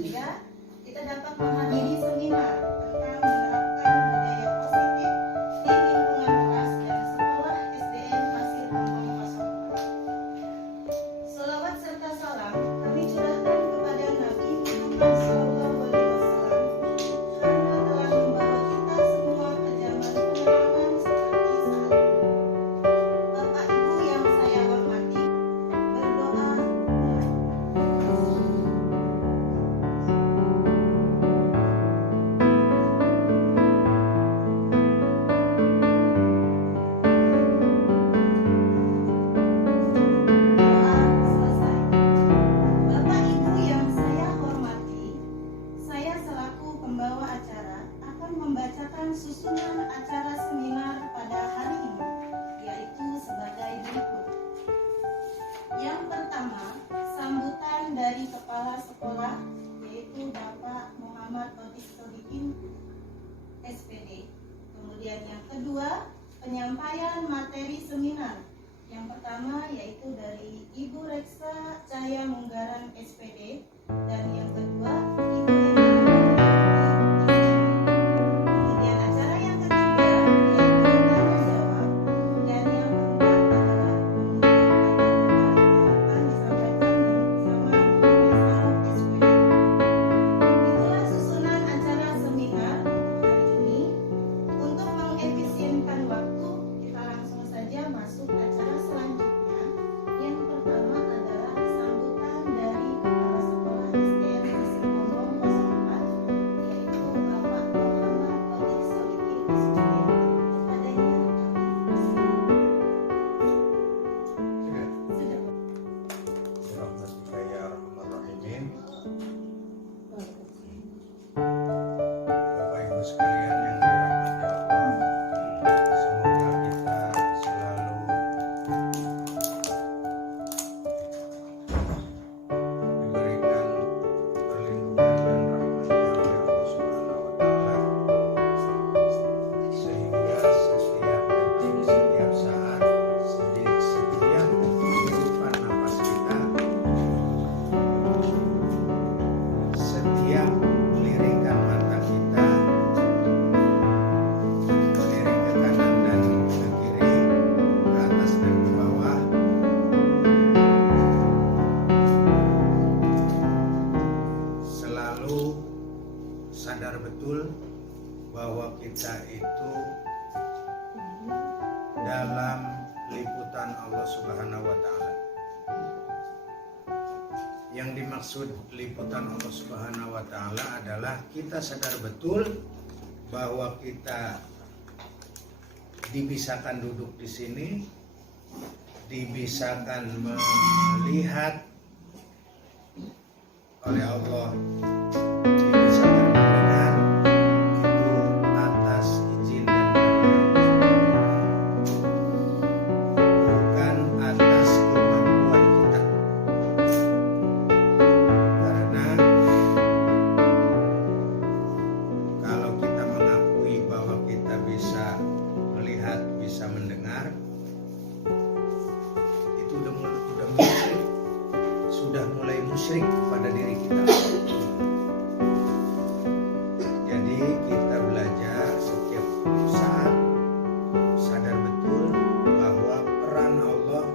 ketiga, kita dapat menghadiri seminar tentang menerapkan budaya positif di lingkungan kelas dan sekolah SDN Pasir Bongbong 04. Sholawat serta salam kami curahkan kepada Nabi Muhammad SAW karena telah membawa kita semua ke zaman kemenangan seperti saat ini. Bapak Ibu yang saya hormati, berdoa mulai. Doa selesai. Bapak Ibu yang saya hormati, saya selaku pembawa acara akan membacakan susunan acara seminar pada hari ini, yaitu sebagai berikut. Yang pertama, sambutan dari Kepala Sekolah, yaitu Bapak Muhammad Otis Sodikin, SPD. Kemudian yang kedua, penyampaian materi seminar. Yang pertama yaitu dari Ibu Reksa Cahaya Munggaran, SPD. Dan yang kedua, Ibu Hendra. Kemudian acara yang ketiga yaitu tanya jawab. Dan yang keempat adalah yang akan disampaikan bersama Bu Mestaro, SPD. Itulah susunan acara seminar hari ini. Untuk mengefisienkan waktu, kita langsung saja masuk acara selanjutnya. Yang pertama adalah sambutan dari Kepala Sekolah SDN Pasir Bongbong 04, yaitu Bapak Muhammad Otis Sodikin, SPD. Kepadanya kami persilakan. Sudah. Rahmatika ya Arhamar Rahimin. Bapak Ibu sekalian yang dirahmati Allah, semoga kita selalu diberikan perlindungan dan rahmatnya oleh Allah Subhanahu wa Ta'ala, sehingga setiap detik, setiap saat, setiap kehidupan napas kita, setiap lirikan mata kita, melirik ke kanan dan ke kiri, ke atas dan ke bawah, selalu sadar betul bahwa kita itu dalam liputan Allah Subhanahu wa Ta'ala. Yang dimaksud liputan Allah Subhanahu wa Ta'ala adalah kita sadar betul bahwa kita dibisakan duduk di sini, dibisakan melihat oleh Allah, dibisakan mendengar, itu atas izin dan bukan atas kemampuan kita. Karena kalau kita mengakui bahwa kita bisa melihat, bisa mendengar, itu sudah mulai musyrik pada diri kita. Jadi kita belajar setiap saat sadar betul bahwa peran Allah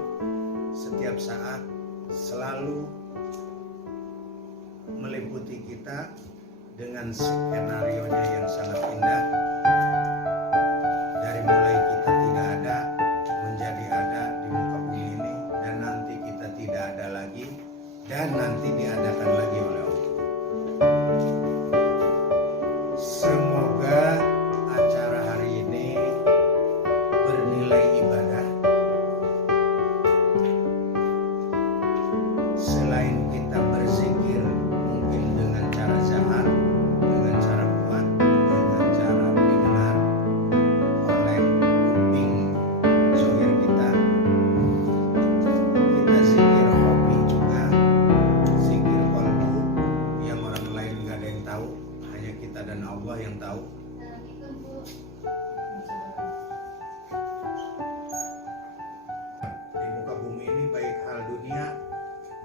setiap saat selalu meliputi kita dengan skenario-nya yang sangat indah. Dari mulai kita tidak ada menjadi ada di muka bumi ini, dan nanti kita tidak ada lagi, dan nanti diadakan lagi oleh Allah. Semoga acara hari ini bernilai ibadah. Selain kita berzikir mungkin dengan cara zahar, dengan cara kuat, dengan cara didengar oleh kuping zohir kita, kita zikir hobi juga, zikir kolbu yang orang lain nggak ada yang tahu, hanya kita dan Allah yang tahu. Di muka bumi ini baik hal dunia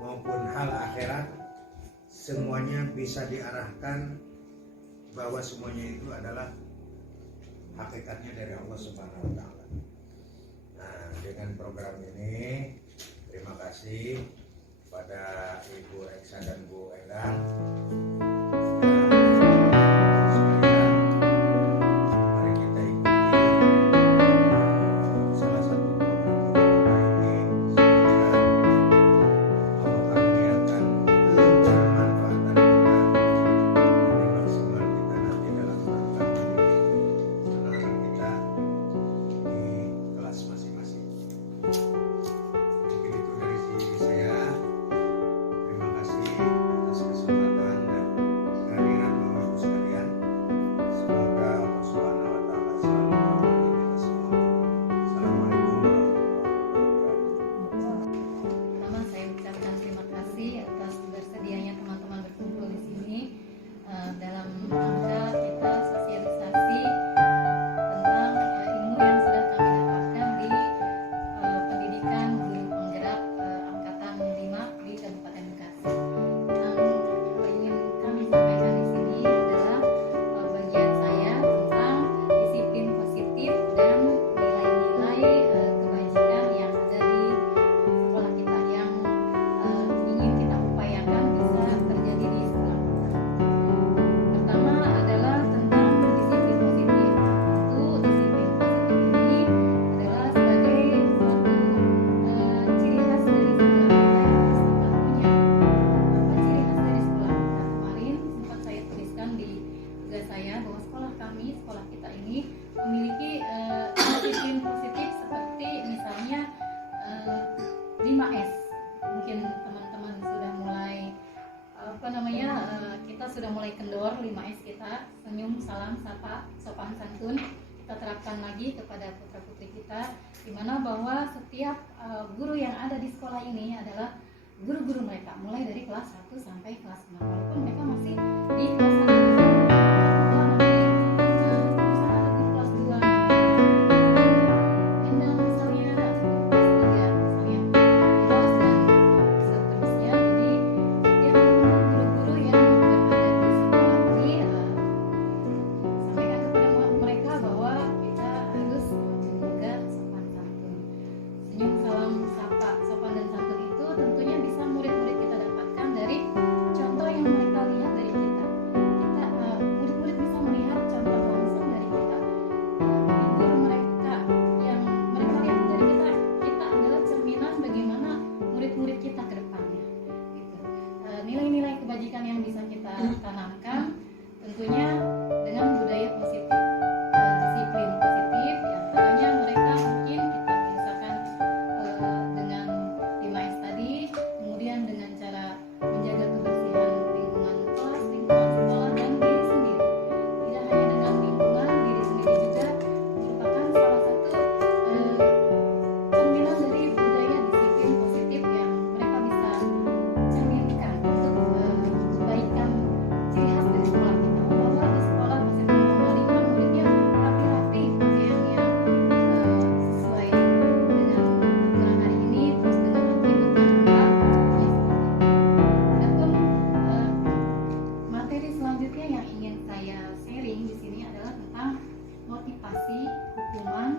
maupun hal akhirat semuanya bisa diarahkan bahwa semuanya itu adalah hakikatnya dari Allah Subhanahu wa taala. Nah, dengan program ini terima kasih pada Ibu Reksa dan Bu Endang. Mari kita ikuti salah satu program ini sehingga Allah karuniakan kebermanfaatan kita lebih maksimal kita nanti dalam rangka mendidik anak-anak kita di kelas masing-masing. Mungkin itu dari sisi saya. Terima kasih atas kesempatan dan kehadiran Bapak Ibu sekalian. Semoga Allah Subhanahu wa taala selalu memberkati kita semua. Assalamualaikum warahmatullahi wabarakatuh. Pertama saya ucapkan terima kasih atas bersedianya teman-teman berkumpul di sini dalam rangka kita sosialisasi tentang ilmu yang sudah kami dapatkan di pendidikan guru penggerak angkatan 5 di Kabupaten Bekasi. Yang ingin kami sampaikan di sini adalah bagian saya tentang disiplin positif dan nilai-nilai kebajikan yang ada di sekolah kita yang ingin kita upayakan bisa terjadi di sekolah kita. Pertama adalah tentang disiplin positif. Itu disiplin positif ini adalah sebagai suatu ciri khas dari sekolah kita yang harus kita punya. Apa ciri khas dari sekolah kita? Kemarin sempat saya tuliskan di tugas saya bahwa sekolah kami, sekolah kita ini memiliki disiplin positif seperti misalnya 5S. Mungkin teman-teman sudah mulai kita sudah mulai kendor 5S kita, senyum, salam, sapa, sopan santun. Kita terapkan lagi kepada putra-putri kita, di mana bahwa setiap guru yang ada di sekolah ini adalah guru-guru mereka, mulai dari kelas 1 sampai kelas 6. Walaupun mereka masih di kelas 1, kelas 2, Endang misalnya, kelas 3 misalnya, Iros dan seterusnya. Jadi setiap guru-guru yang berada di sekolah ini sampaikan kepada mereka bahwa kita harus menjaga sopan santun. Senyum, salam, sapa, sopan dan santun itu tentunya bisa murid-murid kita dapatkan dari contoh yang mereka lihat dari kita. Murid-murid bisa melihat contoh langsung dari kita. Figur mereka yang mereka lihat dari kita adalah cerminan bagaimana murid-murid kita ke depannya. Gitu. Nilai-nilai kebajikan yang bisa kita tanamkan tentunya dengan budaya positif, disiplin positif. Di antaranya mereka mungkin kita biasakan dengan 5S tadi, kemudian dengan cara menjaga kebersihan lingkungan kelas, lingkungan sekolah, dan diri sendiri. Tidak hanya dengan lingkungan, diri sendiri juga merupakan salah satu cerminan dari budaya disiplin positif yang mereka bisa cerminkan untuk kebaikan ciri khas dari sekolah kita. Bahwa di sekolah masih memalikan muridnya rapi-rapi, pakaiannya sesuai dengan aturan hari ini, terus dengan atribut yang lengkap, seperti itu. Adapun materi selanjutnya yang ingin saya sharing di sini adalah tentang motivasi, hukuman,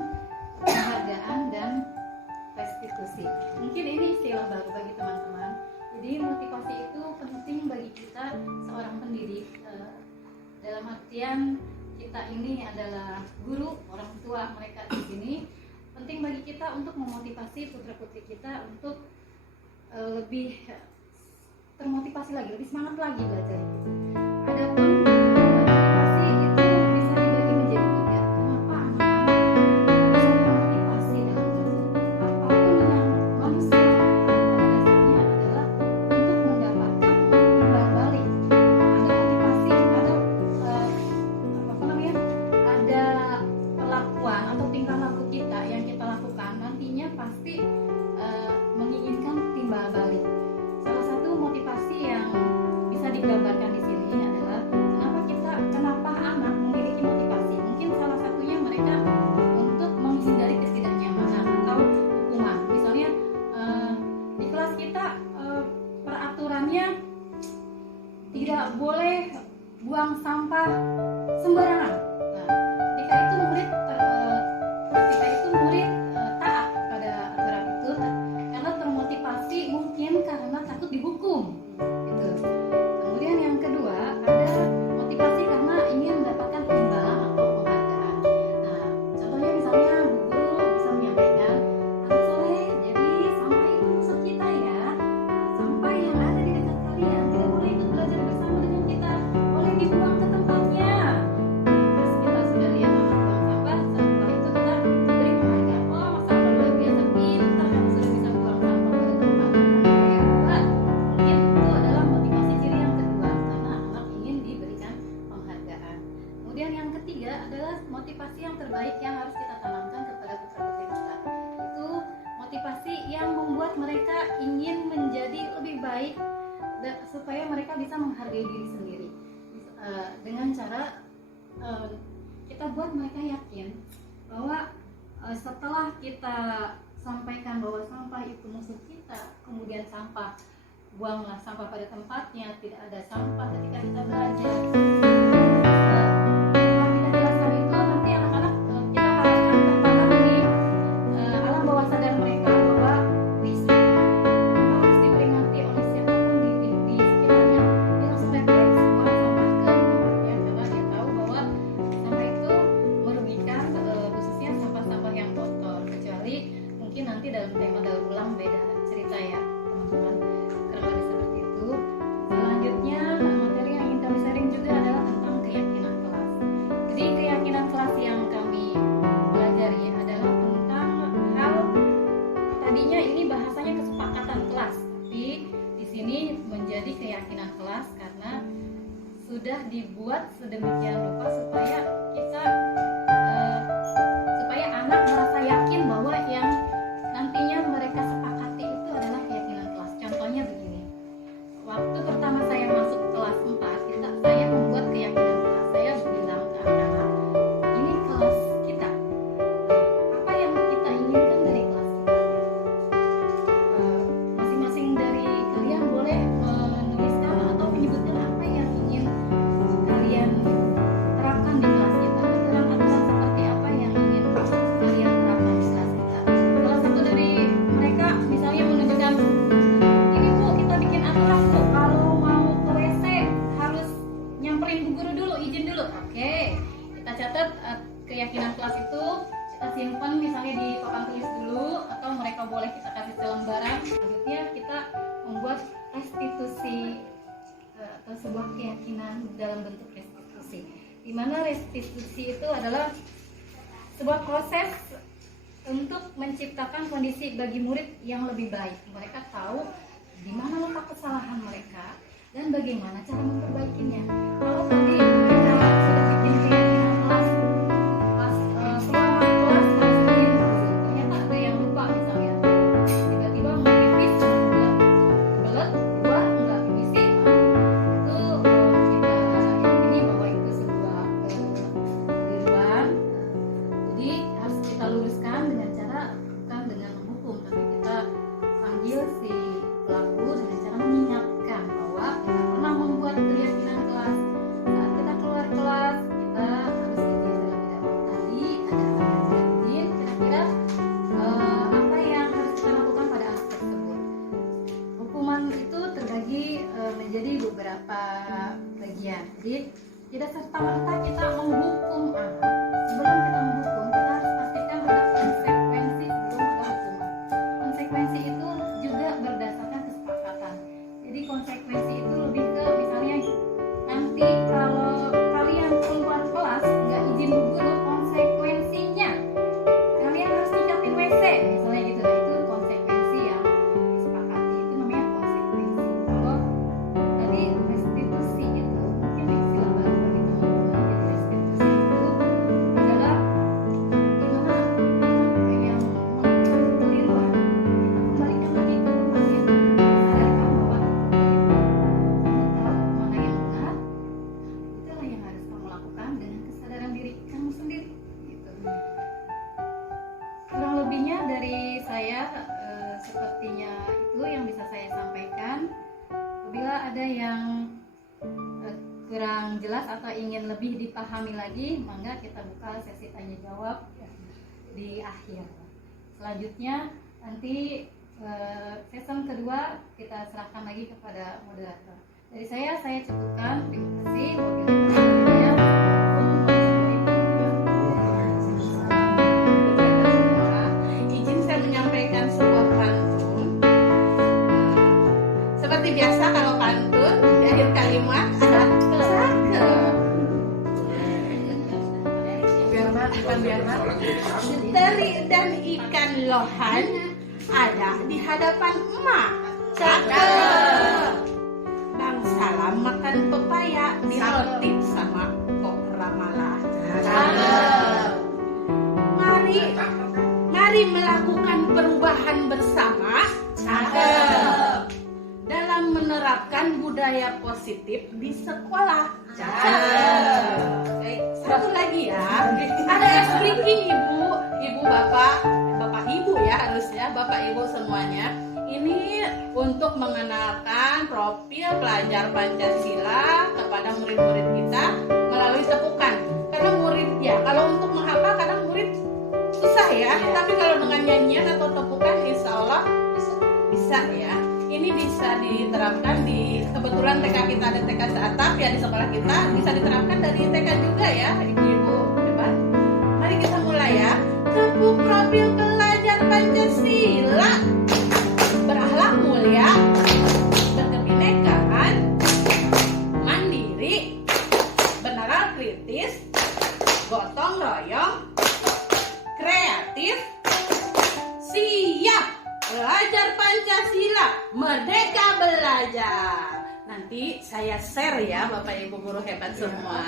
penghargaan, dan restitusi. Mungkin ini istilah baru bagi teman-teman. Jadi motivasi itu penting bagi kita seorang pendidik, dalam artian kita ini adalah guru, orang tua mereka di sini. Penting bagi kita untuk memotivasi putra-putri kita untuk lebih termotivasi lagi, lebih semangat lagi belajar. Adapun motivasi itu bisa dibagi menjadi 3. Kenapa anak-anak bisa termotivasi dalam belajar? Apapun yang manusia pada dasarnya adalah untuk mendapatkan timbal balik. Ada motivasi, ada perlakuan atau tingkah laku kita yang kita lakukan nantinya pasti menginginkan timbal balik. Salah satu motivasi yang bisa digambarkan di sini adalah kenapa anak memiliki motivasi. Mungkin salah satunya mereka untuk menghindari ketidaknyamanan atau hukuman. Misalnya di kelas kita peraturannya tidak boleh buang sampah sembarangan. Nah, ketika itu murid taat pada aturan itu karena termotivasi mungkin karena takut dihukum. Gitu. Kemudian yang kedua ada motivasi karena ingin mendapatkan imbalan atau penghargaan. Nah, contohnya misalnya bu guru bisa menyampaikan, "Anak soleh, jadi sampah itu musuh kita ya. Sampah yang ada di dekat kalian tidak boleh ikut belajar bersama dengan kita, boleh dibuang ke tempatnya." Terus kita sudah lihat orang buang sampah, setelah itu kita beri penghargaan. Oh, Mas Sampah luar biasa pintar kamu sudah bisa buang sampah pada tempat. Hebat. Mungkin itu adalah motivasi ciri yang kedua karena anak ingin diberikan penghargaan. Kemudian yang ketiga adalah motivasi yang terbaik yang harus kita tanamkan kepada putra-putri kita. Itu motivasi yang membuat mereka ingin menjadi lebih baik supaya mereka bisa menghargai diri sendiri. Dengan cara kita buat mereka yakin bahwa setelah kita sampaikan bahwa sampah itu musuh kita, kemudian buanglah sampah pada tempatnya, tidak ada sampah ketika kita belajar. Setelah kita jelaskan itu, nanti anak-anak kita harapkan tertanam di alam bawah sadar mereka bahwa sampah harus diperingati oleh siapapun di sekitarnya. Dia langsung refleks buang sampah ke tempatnya karena dia tahu bahwa sampah itu merugikan, khususnya sampah-sampah yang kotor. Kecuali mungkin nanti dalam tema daur ulang beda cerita ya teman-teman, kurang lebih seperti itu. Selanjutnya materi yang ingin kami sharing juga adalah tentang keyakinan kelas. Jadi keyakinan kelas yang kami pelajari adalah tentang hal, tadinya ini bahasanya kesepakatan kelas, tapi di sini menjadi keyakinan kelas karena sudah dibuat sedemikian rupa supaya anak merasa yakin bahwa yang nantinya mereka sepakati itu adalah keyakinan kelas. Contohnya begini, waktu pertama saya masuk kelas 4, saya membuat keyakinan kelas. Saya bilang ke anak-anak, ini kelas kita, apa yang kita inginkan dari kelas kita. Masing-masing dari kalian boleh menuliskan atau menyebutkan apa yang ingin kalian terapkan di kelas kita. Aturan-aturan seperti apa yang ingin kalian terapkan di kelas kita. Salah satu dari mereka misalnya menunjukkan, ini Bu, kita bikin aturan Bu, kalau mau ke WC harus nyamperin bu guru dulu, izin dulu. Oke, kita catat keyakinan kelas itu, kita simpan misalnya di papan tulis dulu, atau mereka boleh kita kasih selembaran. Selanjutnya kita membuat restitusi atau sebuah keyakinan dalam bentuk restitusi, di mana restitusi itu adalah sebuah proses untuk menciptakan kondisi bagi murid yang lebih baik. Mereka tahu di mana letak kesalahan mereka dan bagaimana cara memperbaikinya. Kalau tadi mereka sudah bikin keyakinan kelas, pas keluar masuk kelas harus bikin buku, ternyata ada yang lupa misalnya, tiba-tiba mau pipis kebelet keluar nggak diisi, itu kita yakini bahwa itu sebuah kekeliruan. Jadi harus kita luruskan dengan cara bukan dengan menghukum, tapi kita panggil si pelaku dengan cara mengingatkan bahwa kita pernah membuat keyakinan kelas. Saat kita keluar kelas, kita harus izin terlebih dahulu. Tadi ada apa yang izin, kira-kira apa yang harus kita lakukan pada anak tersebut. Hukuman itu terbagi menjadi beberapa bagian. Jadi tidak serta-merta kita menghukum anak. Sebelum kita menghukum, kita harus pastikan ada konsekuensi sebelum ada hukuman. Konsekuensi itu juga berdasarkan kesepakatan. Jadi konsekuensi itu lebih ke misalnya nanti kalau kalian keluar kelas nggak izin bu guru, konsekuensinya kalian harus nikatin WC misalnya gitu. Nah, itu konsekuensi yang disepakati, itu namanya konsekuensi. Kalau tadi restitusi itu mungkin istilah baru bagi teman-teman. Jadi restitusi itu adalah jelas atau ingin lebih dipahami lagi, maka kita buka sesi tanya jawab di akhir. Selanjutnya nanti season kedua kita serahkan lagi kepada moderator. Dari saya cukupkan. Terima kasih. Izin saya menyampaikan sebuah pantun. Seperti biasa kalau pantun di akhir kalimat ada cakep. Biar teri dan ikan lohan ada di hadapan emak. Cakep. Bang Salam makan pepaya dirotip sama Kok Ramalah. Cakep. Mari melakukan perubahan bersama. Cakep. Dalam menerapkan budaya positif di sekolah. Cakep. Satu lagi ya. Ada speaking ibu bapak ibu ya, harusnya bapak ibu semuanya. Ini untuk mengenalkan profil pelajar Pancasila kepada murid-murid kita melalui tepukan. Karena murid ya, kalau untuk menghafal kadang murid susah ya. Tapi kalau dengan nyanyian atau tepukan, insya Allah bisa ya. Ini bisa diterapkan di, kebetulan TK kita ada TK seatap ya di sekolah kita, bisa diterapkan dari TK juga ya, ibu-ibu hebat. Mari kita mulai ya. Tepuk profil pelajar Pancasila, berakhlak mulia, berkebinekaan, mandiri, benaral kritis, gotong royong, kreatif, siap belajar Pancasila, merdeka belajar. Nanti saya share ya Bapak Ibu guru hebat semua.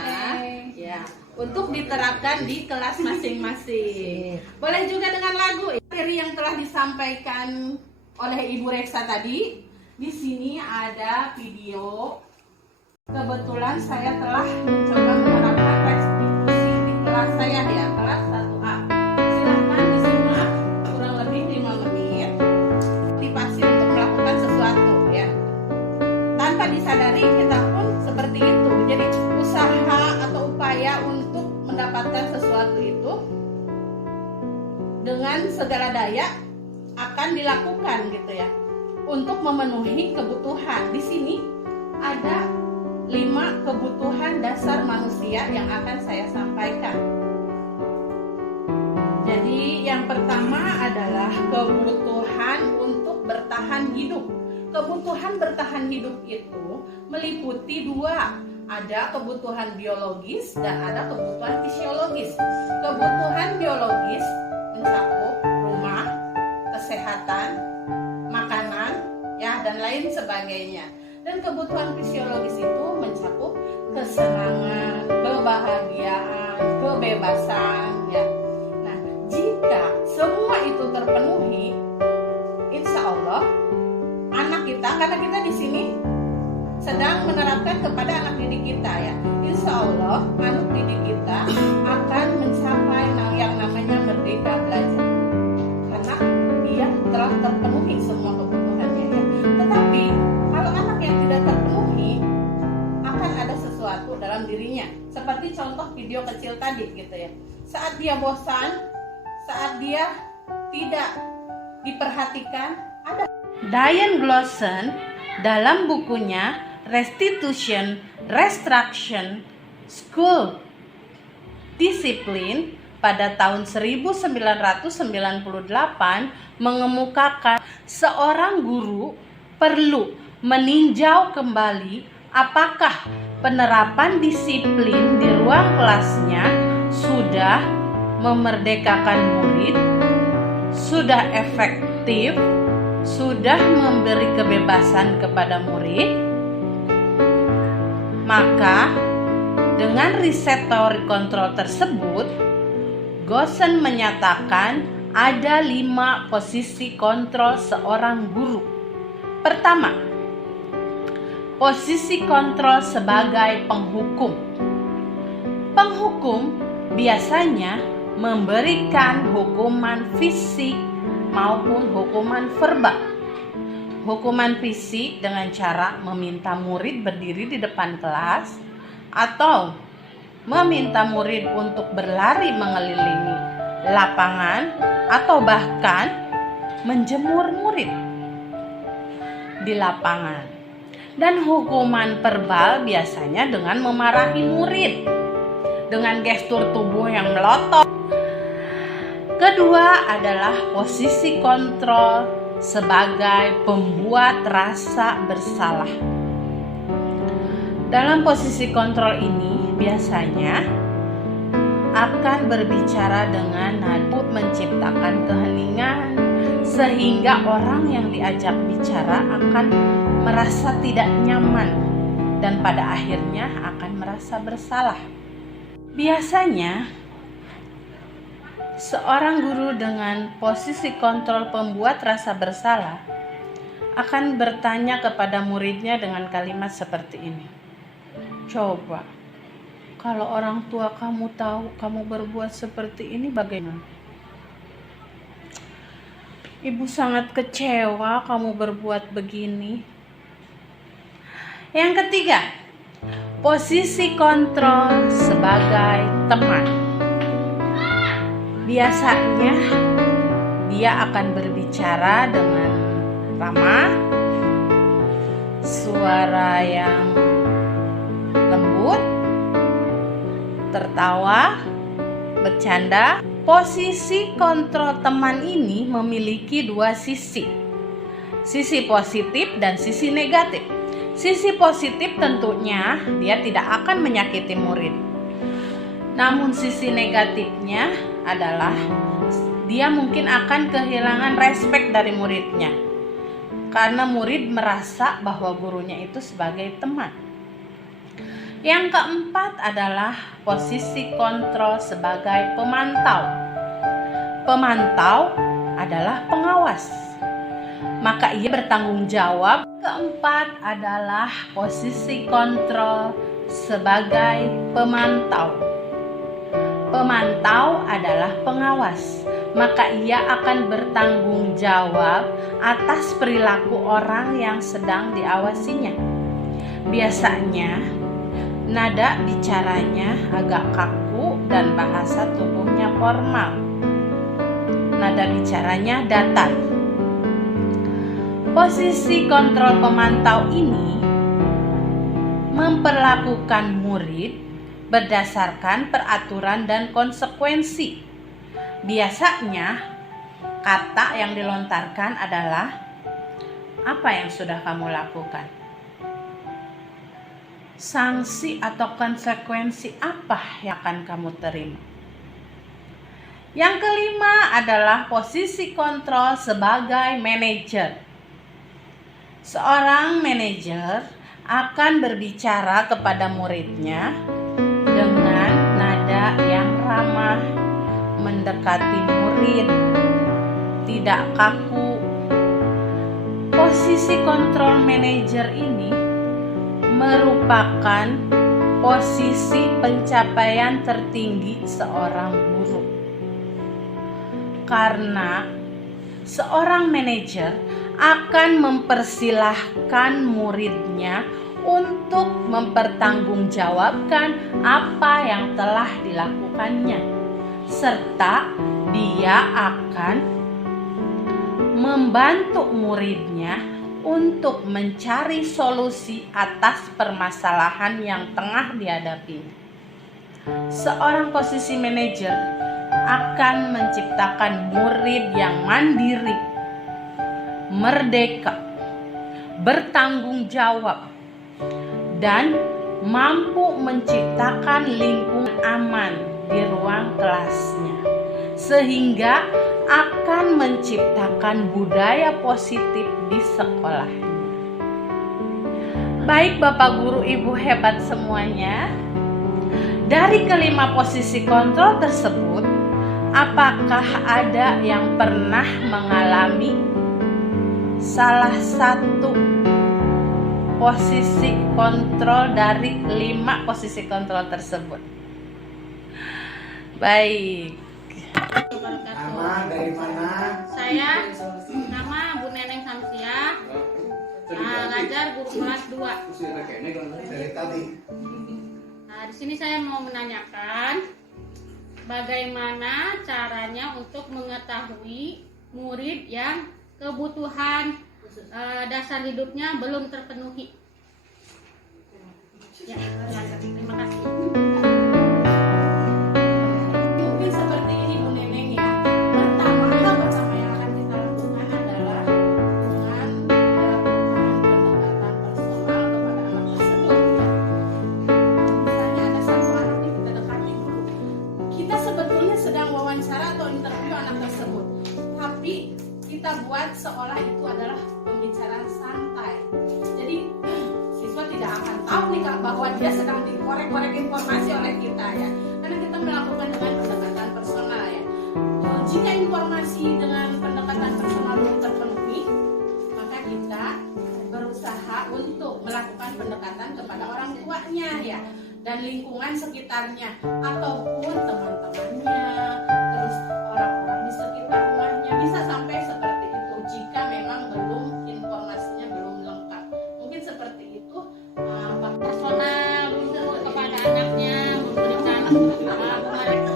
Ya, untuk diterapkan di kelas masing-masing. Boleh juga dengan lagu materi yang telah disampaikan oleh Ibu Reksa tadi. Di sini ada video. Kebetulan saya telah mencoba menerapkan restitusi di kelas saya ya, kelas 1A. Silahkan disimak kurang lebih 5 menit. Motivasi untuk melakukan sesuatu ya. Tanpa disadari kita pun seperti itu. Jadi usaha atau upaya untuk mendapatkan sesuatu itu dengan segala daya akan dilakukan gitu ya. Untuk memenuhi kebutuhan. Di sini ada 5 kebutuhan dasar manusia yang akan saya sampaikan. Jadi yang pertama adalah kebutuhan untuk bertahan hidup. Kebutuhan bertahan hidup itu meliputi 2. Ada kebutuhan biologis dan ada kebutuhan fisiologis. Kebutuhan biologis mencakup rumah, kesehatan, makanan, ya dan lain sebagainya. Dan kebutuhan fisiologis itu mencakup kesenangan, kebahagiaan, kebebasan, ya. Nah, jika semua itu terpenuhi, insya Allah anak kita, karena kita di sini sedang menerapkan kepada anak didik kita ya, insya Allah anak didik kita akan mencapai yang namanya merdeka belajar, karena dia telah terpenuhi semua kebutuhannya ya. Tetapi kalau anak yang tidak terpenuhi, akan ada sesuatu dalam dirinya. Seperti contoh video kecil tadi gitu ya. Saat dia bosan, saat dia tidak diperhatikan, ada. Diane Glosson dalam bukunya Restitution, Restruction, School Discipline pada tahun 1998 mengemukakan seorang guru perlu meninjau kembali apakah penerapan disiplin di ruang kelasnya sudah memerdekakan murid, sudah efektif, sudah memberi kebebasan kepada murid. Maka dengan riset teori kontrol tersebut, Glosson menyatakan ada 5 posisi kontrol seorang guru. Pertama, posisi kontrol sebagai penghukum. Penghukum biasanya memberikan hukuman fisik maupun hukuman verbal. Hukuman fisik dengan cara meminta murid berdiri di depan kelas atau meminta murid untuk berlari mengelilingi lapangan atau bahkan menjemur murid di lapangan. Dan hukuman verbal biasanya dengan memarahi murid dengan gestur tubuh yang melotot. Kedua adalah posisi kontrol sebagai pembuat rasa bersalah. Dalam posisi kontrol ini biasanya akan berbicara dengan nada menciptakan keheningan sehingga orang yang diajak bicara akan merasa tidak nyaman dan pada akhirnya akan merasa bersalah. Biasanya seorang guru dengan posisi kontrol pembuat rasa bersalah akan bertanya kepada muridnya dengan kalimat seperti ini. Coba, kalau orang tua kamu tahu kamu berbuat seperti ini bagaimana? Ibu sangat kecewa kamu berbuat begini. Yang ketiga, posisi kontrol sebagai teman. Biasanya dia akan berbicara dengan ramah, suara yang lembut, tertawa, bercanda. Posisi kontrol teman ini memiliki dua sisi. Sisi positif dan sisi negatif. Sisi positif tentunya dia tidak akan menyakiti murid. Namun sisi negatifnya adalah dia mungkin akan kehilangan respek dari muridnya. Karena murid merasa bahwa gurunya itu sebagai teman. Yang keempat adalah posisi kontrol sebagai pemantau. Pemantau adalah pengawas, maka ia bertanggung jawab. Keempat adalah posisi kontrol sebagai pemantau. Pemantau adalah pengawas, maka ia akan bertanggung jawab atas perilaku orang yang sedang diawasinya. Biasanya nada bicaranya agak kaku dan bahasa tubuhnya formal. Nada bicaranya datar. Posisi kontrol pemantau ini memperlakukan murid berdasarkan peraturan dan konsekuensi. Biasanya kata yang dilontarkan adalah, apa yang sudah kamu lakukan? Sanksi atau konsekuensi apa yang akan kamu terima? Yang kelima adalah posisi kontrol sebagai manajer. Seorang manajer akan berbicara kepada muridnya dengan nada yang ramah, mendekati murid, tidak kaku. Posisi kontrol manajer ini merupakan posisi pencapaian tertinggi seorang guru. Karena seorang manajer akan mempersilahkan muridnya untuk mempertanggungjawabkan apa yang telah dilakukannya, serta dia akan membantu muridnya untuk mencari solusi atas permasalahan yang tengah dihadapi. Seorang posisi manajer akan menciptakan murid yang mandiri, merdeka, bertanggung jawab, dan mampu menciptakan lingkungan aman di ruang kelasnya, sehingga akan menciptakan budaya positif di sekolahnya. Baik Bapak Guru Ibu hebat semuanya, dari kelima posisi kontrol tersebut, apakah ada yang pernah mengalami salah satu posisi kontrol dari 5 posisi kontrol tersebut? Baik. Nama dari mana? Saya nama Bu Neneng Samsia, ngajar guru kelas 2. Dari tadi. di sini saya mau menanyakan bagaimana caranya untuk mengetahui murid yang kebutuhan dasar hidupnya belum terpenuhi. Ya, terima kasih. Mungkin seperti ini Bu Neneng ya. Pertama hal pertama yang akan kita lakukan adalah dengan pendekatan personal kepada anak tersebut ya. Misalnya ada satu anak yang kita dekati dulu. Kita sebetulnya sedang wawancara atau interview anak tersebut, tapi kita buat seolah itu adalah pembicaraan santai. Jadi siswa tidak akan tahu nih Kak, bahwa dia sedang dikorek-korek informasi oleh kita ya, karena kita melakukan dengan pendekatan personal ya. Jika informasi dengan pendekatan personal belum terpenuhi, maka kita berusaha untuk melakukan pendekatan kepada orang tuanya ya, dan lingkungan sekitarnya ataupun teman-temannya, terus orang-orang di sekitar rumahnya, bisa sampai seperti itu jika memang belum informasinya belum lengkap. Mungkin seperti itu. Personal dulu kepada anaknya, memberikan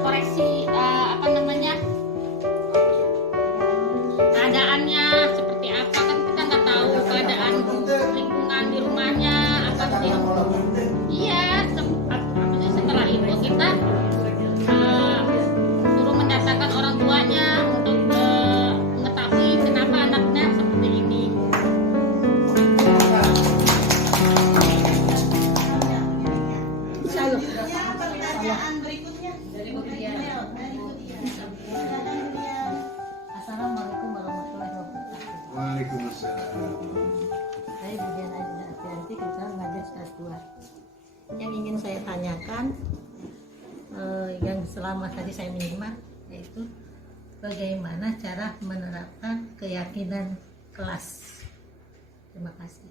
koreksi keadaannya seperti apa, kan kita nggak tahu keadaan lingkungan di rumahnya apa sih. Iya, setelah itu kita suruh mendatangkan orang tuanya untuk mengetahui kenapa anaknya seperti ini. Ya, pertanyaan berikutnya dari Bu Dian. Assalamualaikum warahmatullahi wabarakatuh. Waalaikumsalam. Saya Bu Dian Aziza Afianti, kebetulan ngajar kelas 2. Yang ingin saya tanyakan, yang selama tadi saya menyimak, yaitu bagaimana cara menerapkan keyakinan kelas. Terima kasih.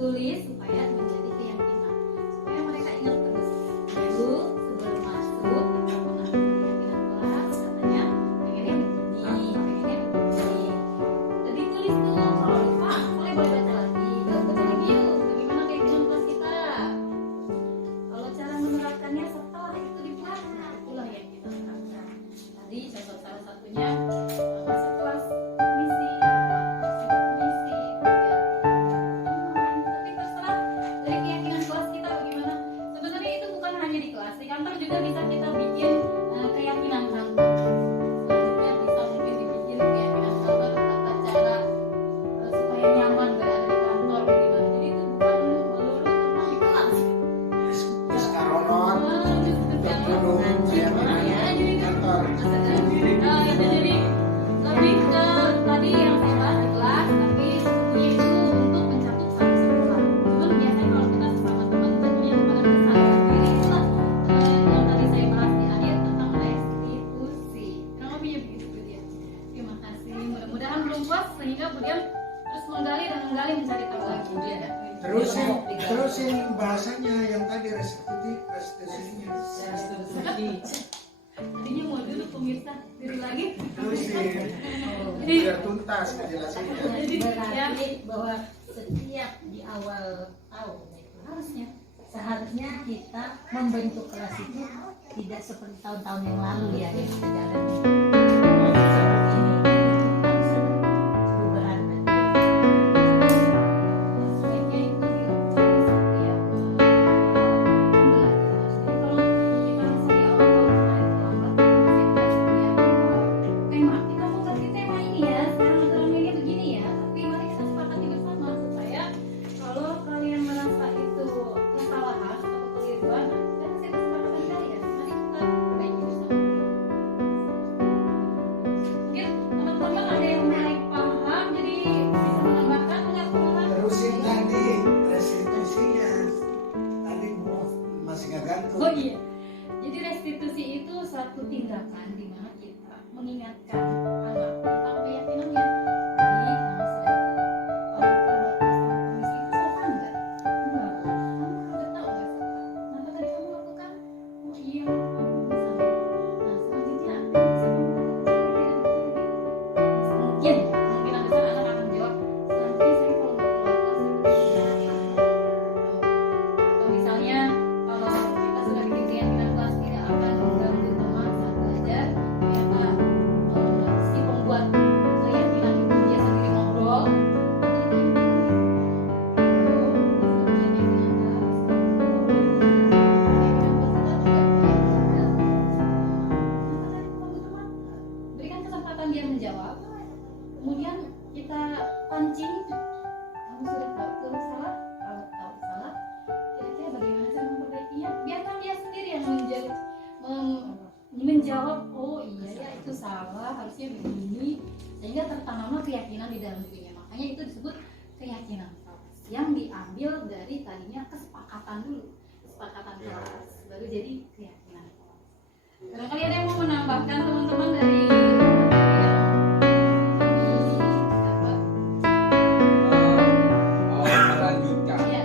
Tulis supaya menjadi keyakinan, supaya mereka ingat terus. Dulu sebelum masuk kita pernah keyakinan kelas, katanya pengennya begini. Jadi tulis tuh, kalau lupa boleh baca lagi, baca review bagaimana keyakinan kelas kita. Kalau cara menerapkannya setelah itu dibuat, nah itulah yang kita terapkan. Tadi contoh salah satunya masuk kelas misi. Di kantor juga bisa kita bikin keyakinan kantor. Selanjutnya bisa mungkin dibikin keyakinan kantor tata cara supaya nyaman berada di kantor bagaimana. Jadi itu bukan melulu tentang di kelas. Sekarang Jadi lebih ke tadi yang saya bahas di kelas, tapi sebetulnya itu untuk mencakup satu sekolah. Cuman biasanya kalau kita sama teman tentunya kepada pesan sendiri itulah yang tadi saya bahas di akhir tentang restitusi. Kurang lebihnya begitu Bu Dian. Terima kasih. Mudah-mudahan belum puas sehingga Bu Dian terus menggali dan menggali mencari tahu lagi ya. Terusin bahasanya yang tadi restitusinya. Tadinya mau dulu pemirsa diri lagi. Terusin. Jadi Biar tuntas kejelasannya. jadi ya Berarti bahwa setiap di awal tahun harusnya seharusnya kita membentuk kelas itu tidak seperti tahun-tahun yang lalu ya yang kita jalani. Seperti ini harus ada perubahan. sebaiknya itu dilakukan di setiap pembelajaran. Jadi kalau kita rasa di awal tahun kemarin terlambat, saya kasih ya tema kita mau kasih tema ini ya, sekarang ekonominya begini ya, tapi mari kita sepakati bersama supaya kalau kalian merasa itu kesalahan atau kekeliruan, saya kasih kesempatan kalian, mari kita perbaiki bersama. Mungkin teman-teman ada yang mulai paham, jadi bisa menambahkan enggak teman-teman? Terusin tadi restitusinya. Tadi masih nggak gantung. Oh iya, jadi restitusi itu suatu tindakan di mana kita mengingatkan anak tentang keyakinannya. Jadi kamu sudah kalau keluar sama permisi itu sopan nggak? Enggak. Kamu udah tahu nggak sopan? Kenapa tadi kamu lakukan? Oh iya, aku misalnya. Nah selanjutnya mungkin kemungkinan besar anak akan menjawab selanjutnya saya kalau mau keluar kelas atau misalnya kalau kita sudah bikin keyakinan kelas tidak akan mengganggu teman saat belajar, ternyata si pembuat keyakinan itu dia sendiri ngobrol. Berikan kesempatan dia menjawab, kemudian kita pancing. Kamu sudah tahu itu salah? Kalau tahu salah, kira-kira bagaimana cara memperbaikinya? Biarkan dia sendiri yang menjawab. Oh iya ya itu salah, harusnya begini, sehingga tertanamlah keyakinan di dalam dirinya. Makanya itu disebut keyakinan kelas yang diambil dari tadinya kesepakatan dulu, kesepakatan kelas, baru jadi keyakinan kelas. Barangkali ada yang mau menambahkan teman-teman dari melanjutkan Iya.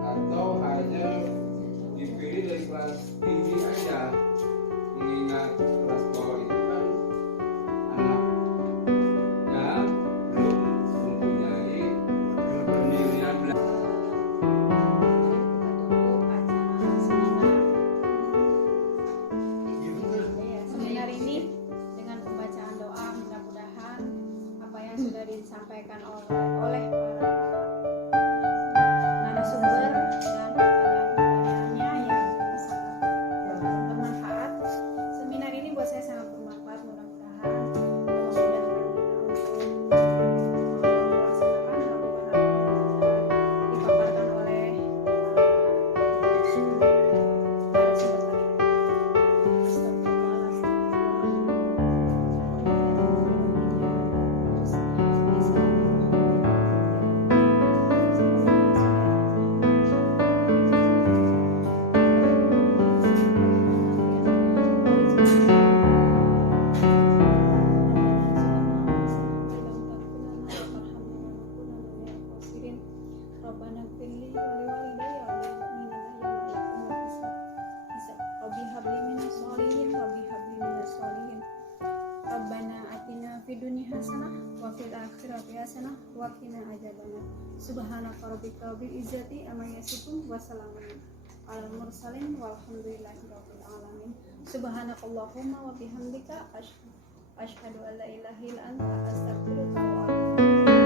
atau hanya dipilih dari kelas tinggi aja, mengingat kelas bawah itu kan anaknya belum mempunyai pendirian belajar. Seminar ini dengan pembacaan doa, mudah-mudahan apa yang sudah disampaikan oleh para narasumber dan pertanyaan-pertanyaannya yang sangat bermanfaat. Seminar ini buat saya sangat bermanfaat. Mudah-mudahan memudahkan kita untuk melaksanakan apa-apa yang dipaparkan oleh narasumber tadi. Rabbana firli wa liwalidayya wa lil mu'minina yawma yaqumul hisab. Rabbi habli minas sholihin, Rabbi habli minas sholihin. Rabbana atina fid dunya hasanah wa fil akhirati hasanah wa qina adzabannar. Subhanaka rabbika rabbil izzati amma yasifun wa salamun alal mursalin walhamdulillahi rabbil alamin. Subhanakallahumma wa bihamdika asyhadu an la ilaha illa anta astaghfiruka wa atubu ilaik.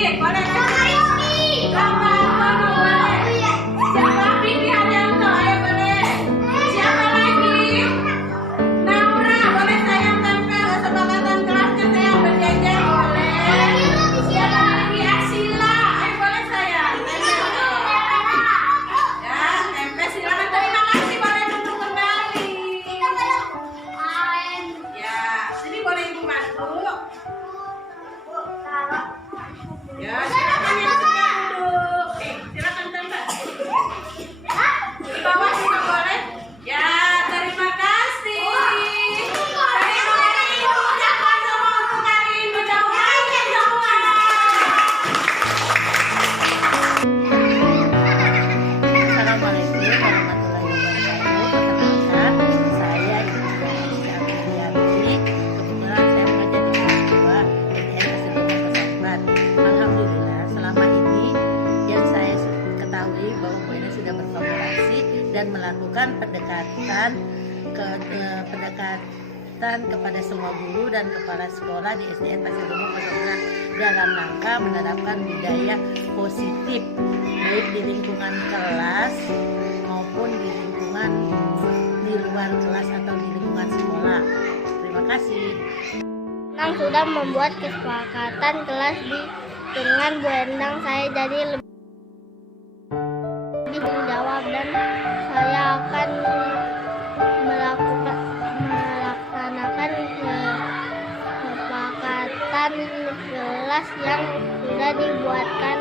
Rizky, boleh Rizky. Lomba boleh. Siapa Vivi Haryanto, ayo boleh. Siapa lagi? Naura, boleh sayang tempel kesepakatan kelasnya sayang berjajar boleh. Siapa lagi? Asila, ayo boleh sayang. Tempel. Ya, tempel silakan. Terima kasih, boleh duduk kembali. Ya, sini boleh ibu bantu. Ya, silakan yang suka duduk. Silakan tempel. Di bawah juga boleh. Ya, terima kasih. Terima kasih ucapan semua untuk hari ini. Mudah-mudahan semua. Assalamualaikum warahmatullahi wabarakatuh. Perkenalkan, saya Ibu Yanti. Kebetulan saya mengajar di kelas 2 PTN Asrama Kesabat. Alhamdulillah, selama ini yang saya ketahui bahwa Bu Ena sudah berkolaborasi dan melakukan pendekatan kepada semua guru dan kepala sekolah di SDN Pasir Remo Pesawaran dalam rangka menerapkan budaya positif baik di lingkungan kelas maupun di lingkungan di luar kelas atau di lingkungan sekolah. Terima kasih. Endang sudah membuat kesepakatan kelas dengan Bu Endang. Saya jadi lebih menjawab dan saya akan melaksanakan kesepakatan kelas yang sudah dibuatkan